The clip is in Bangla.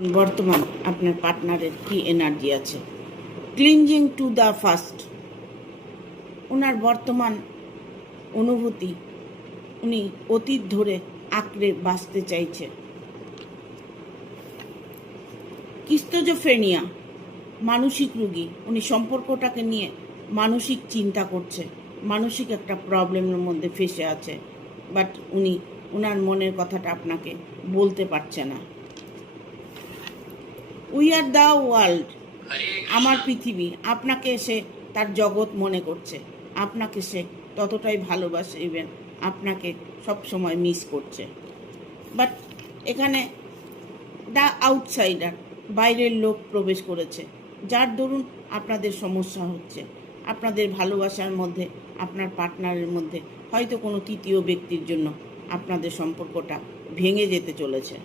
বর্তমান আপনার পার্টনারের কি এনার্জি আছে। ক্লিঞ্জিং টু দ্য ফার্স্ট, ওনার বর্তমান অনুভূতি, উনি অতীত ধরে আঁকড়ে বাঁচতে চাইছে। স্কিজোফ্রেনিয়া, মানসিক রোগী, উনি সম্পর্কটাকে নিয়ে মানসিক চিন্তা করছে, মানসিক একটা প্রবলেমের মধ্যে ফেসে আছে, বাট উনি ওনার মনের কথাটা আপনাকে বলতে পারছে না। উই আর দ্য ওয়ার্ল্ড, আমার পৃথিবী, আপনাকে সে তার জগৎ মনে করছে, আপনাকে সে ততটাই ভালোবাসে, ইভেন আপনাকে সব সময় মিস করছে। বাট এখানে দ্য আউটসাইডার, বাইরের লোক প্রবেশ করেছে, যার দরুন আপনাদের সমস্যা হচ্ছে। আপনাদের ভালোবাসার মধ্যে, আপনার পার্টনারের মধ্যে হয়তো কোনো তৃতীয় ব্যক্তির জন্য আপনাদের সম্পর্কটা ভেঙে যেতে চলেছে।